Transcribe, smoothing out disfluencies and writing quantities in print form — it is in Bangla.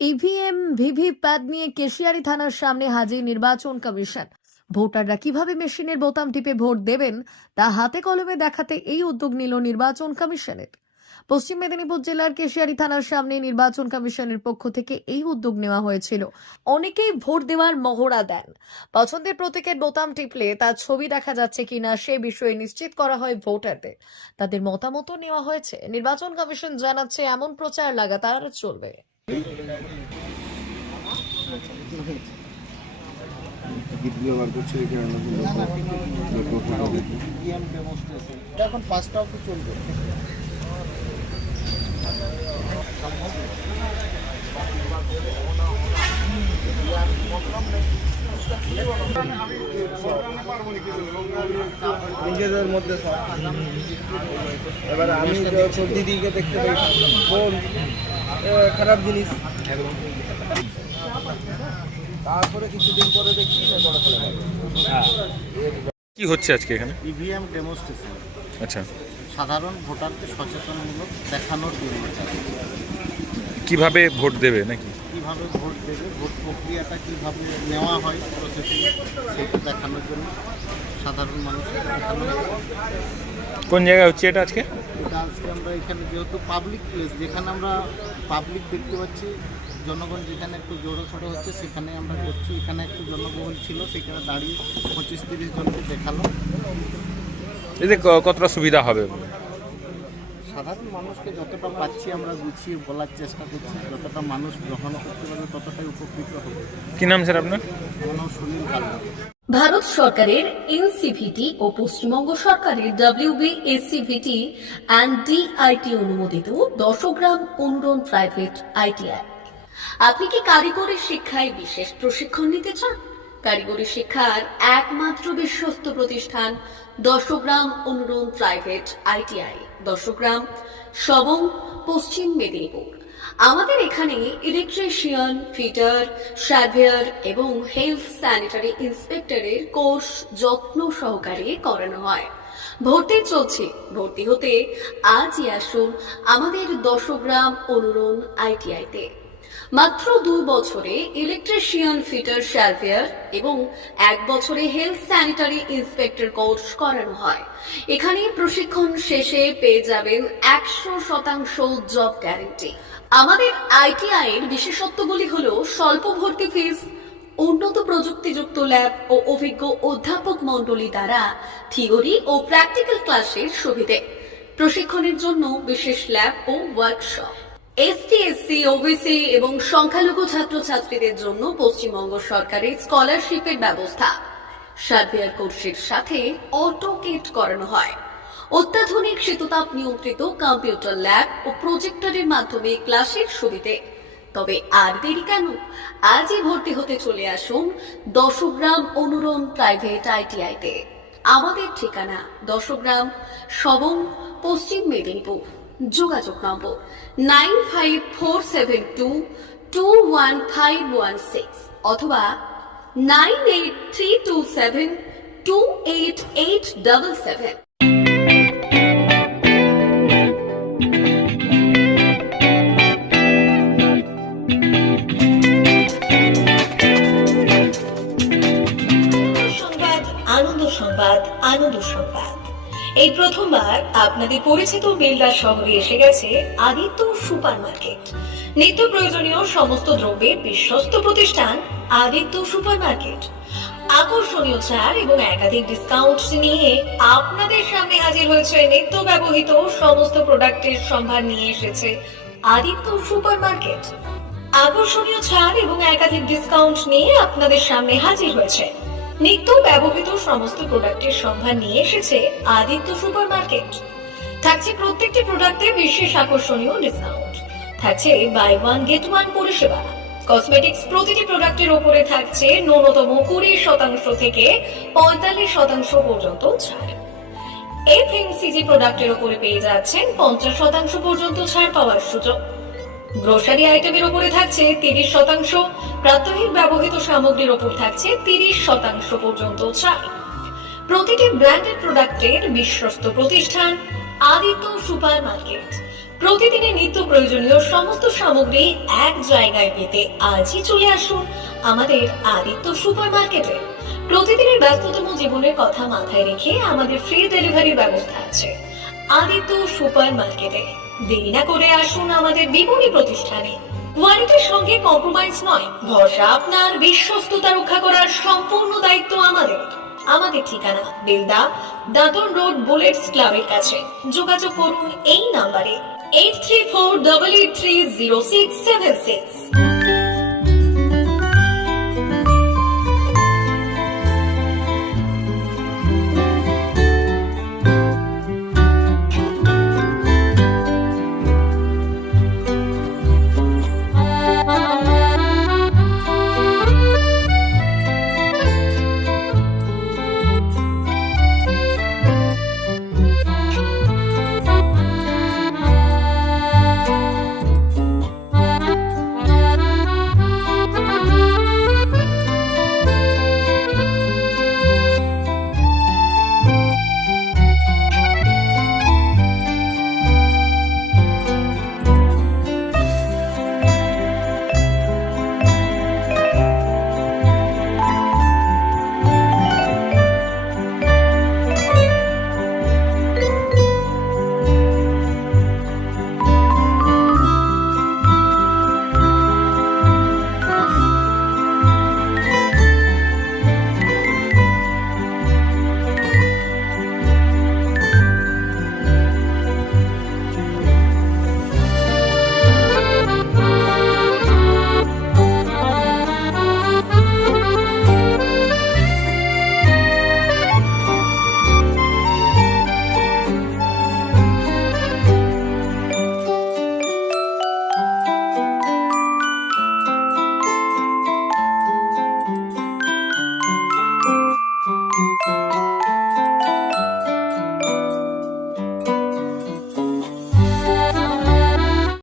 ইভিএম ভিভিপ্যাট নিয়ে কেশিয়ারি থানার সামনে হাজির নির্বাচন কমিশন। ভোটাররা কিভাবে মেশিনের বোতাম টিপে ভোট দেবেন তা হাতে কলমে দেখাতে এই উদ্যোগ নিল নির্বাচন কমিশনের। পশ্চিম মেদিনীপুর জেলার কেশিয়ারি থানার সামনে নির্বাচন কমিশনের পক্ষ থেকে এই উদ্যোগ নেওয়া হয়েছিল। অনেকেই ভোট দেওয়ার মহড়া দেন, পছন্দের প্রতীকের বোতাম টিপলে তার ছবি দেখা যাচ্ছে কিনা সে বিষয়ে নিশ্চিত করা হয় ভোটারদের। তাদের মতামতও নেওয়া হয়েছে। নির্বাচন কমিশন জানাচ্ছে এমন প্রচার লাগাতার চলবে। এখন 5টা অবধি চলবে। নিজেদের মধ্যে এবার আমি দিদিকে দেখতে পাই কোন খারাপ জিনিস, তারপরে কিছুদিন পরে দেখি কি হচ্ছে আজকে এখানে? EVM demonstration. আচ্ছা, সাধারণ ভোটারকে সচেতনমূলক দেখানোর জন্য কিভাবে ভোট দেবে নাকি কীভাবে ভোট দেবে, ভোট প্রক্রিয়াটা কীভাবে নেওয়া হয় প্রসেসিং, সেটা দেখানোর জন্য সাধারণ মানুষকে দেখানো হচ্ছে। কোন জায়গায় হচ্ছে এটা আজকে? এটা আজকে আমরা এখানে যেহেতু পাবলিক প্লেস, যেখানে আমরা পাবলিক দেখতে পাচ্ছি, জনগণ যেখানে একটু জোড়োসড়ো হচ্ছে সেখানে আমরা করছি। এখানে একটু জনবহুল ছিল, সেখানে দাঁড়িয়ে 25-30 জনকে দেখালো। এতে কতটা সুবিধা হবে? সাধারণ মানুষকে যতটা পাচ্ছি আমরা গুছিয়ে বলার চেষ্টা করছি, যতটা মানুষ গ্রহণ করতে পারবে ততটাই উপকৃত হবে। কি নাম স্যার আপনার? আমার নাম সুনীল হালদার। ভারত সরকারের এনসিভিটি ও পশ্চিমবঙ্গ সরকারের WBSCVT অ্যান্ড DIT অনুমোদিত 10 গ্রাম অনুরণ প্রাইভেট ITI। আপনি কি কারিগরি শিক্ষায় বিশেষ প্রশিক্ষণ নিতে চান? কারিগরি শিক্ষার একমাত্র বিশ্বস্ত প্রতিষ্ঠান 10 গ্রাম অনুরণ প্রাইভেট ITI, 10 গ্রাম, সবং, পশ্চিম মেদিনীপুর। আমাদের এখানে ইলেকট্রিশিয়ান, ফিটার, সার্ভেয়ার এবং হেলথ স্যানিটারি ইন্সপেক্টরের কোর্স যত্ন সহকারে করানো হয়। ভর্তি চলছে। ভর্তি হতে আজই আসুন আমাদের 10 গ্রাম অনুরণ ITI-তে। মাত্র 2 বছরে ইলেকট্রিশিয়ান, ফিটার, সার্ভেয়ার এবং 1 বছরে হেলথ স্যানিটারি ইন্সপেক্টর কোর্স করানো হয়। এখানে প্রশিক্ষণ শেষে পেয়ে যাবেন 100% জব গ্যারান্টি। আমাদের ITI এর বিশেষত্বগুলি হলো স্বল্প ভর্তি ফিস, উন্নত প্রযুক্তিযুক্ত ল্যাব ও অভিজ্ঞ অধ্যাপক মণ্ডলী দ্বারা থিওরি ও প্র্যাকটিক্যাল ক্লাসের সুবিধে, প্রশিক্ষণের জন্য বিশেষ ল্যাব ও ওয়ার্কশপ, ST, SC, OBC এবং সংখ্যালঘু ছাত্রছাত্রীদের জন্য পশ্চিমবঙ্গ সরকারের স্কলারশিপের ব্যবস্থা। সার্ভেয়ার কোর্সের সাথে অটোকেট করানো হয়। অত্যাধুনিক শীততাপ নিয়ন্ত্রিত কম্পিউটার ল্যাব ও প্রজেক্টরের মাধ্যমে ক্লাসের সুবিধে। তবে আর দেরি কেন? আজই ভর্তি হতে চলে আসুন 10 গ্রাম অনুরণ প্রাইভেট ITI-তে। আমাদের ঠিকানা 10 গ্রাম, সবং, পশ্চিম মেদিনীপুর। যোগাযোগ নম্বর 9547221516 অথবা 9832728877। আনন্দ সংবাদ, আনন্দ সংবাদ। এই প্রথমবার আপনাদের পরিচিত বেলদা শহরে এসে গেছে আদিত্য সুপার মার্কেট। নিত্য প্রয়োজনীয় সমস্ত দ্রব্যের বিশ্বস্ত প্রতিষ্ঠান আদিত্য সুপার মার্কেট। আকর্ষণীয় ছাড় এবং একাধিক ডিসকাউন্ট নিয়ে আপনাদের সামনে হাজির হয়েছে। নিত্য ব্যবহৃত সমস্ত প্রোডাক্টের সম্ভার নিয়ে এসেছে আদিত্য সুপার মার্কেট। আকর্ষণীয় ছাড় এবং একাধিক ডিসকাউন্ট নিয়ে আপনাদের সামনে হাজির হয়েছে। নিত্য ব্যবহৃত সমস্ত প্রোডাক্টের সম্ভার নিয়ে এসেছে আদিত্য সুপার মার্কেট। থাকছে প্রত্যেকটি প্রোডাক্টে বিশেষ আকর্ষণীয় ডিসকাউন্ট। থাকছে বাই 1 গেট 1 পরিষেবা। কসমেটিক্স প্রতিটি প্রোডাক্টের উপরে থাকছে ন্যূনতম 20% থেকে 45% পর্যন্ত ছাড়। FMCG প্রোডাক্টের উপরে পেয়ে যাচ্ছেন 50% পর্যন্ত ছাড় পাওয়ার সুযোগ। গ্রোসারি আইটেমের উপরে থাকছে 30%, প্রাত্যহিক ব্যবহৃত সামগ্রীর উপর থাকছে 30% পর্যন্ত ছাড়। প্রতিটি ব্র্যান্ডেড প্রোডাক্টের বিশ্বস্ত প্রতিষ্ঠান আদিত্য সুপার মার্কেট। প্রতিদিনের নিত্য প্রয়োজনীয় সমস্ত সামগ্রী এক জায়গায় পেতে আজই চলে আসুন আমাদের আদিত্য সুপার মার্কেটে। প্রতিদিনের ব্যস্ততম জীবনের কথা মাথায় রেখে আমাদের ফ্রি ডেলিভারির ব্যবস্থা আছে আদিত্য সুপার মার্কেটে। দেরি না করে আসুন আমাদের বিপণী প্রতিষ্ঠানে। কোয়ালিটির সঙ্গে কম্প্রোমাইজ নয়, ভরসা আপনার, বিশ্বস্ততা রক্ষা করার সম্পূর্ণ দায়িত্ব আমাদের। আমাদের ঠিকানা বেলদা, দাদন রোড, বুলেটস ক্লাবের কাছে। যোগাযোগ করুন এই নাম্বারে 8348830676।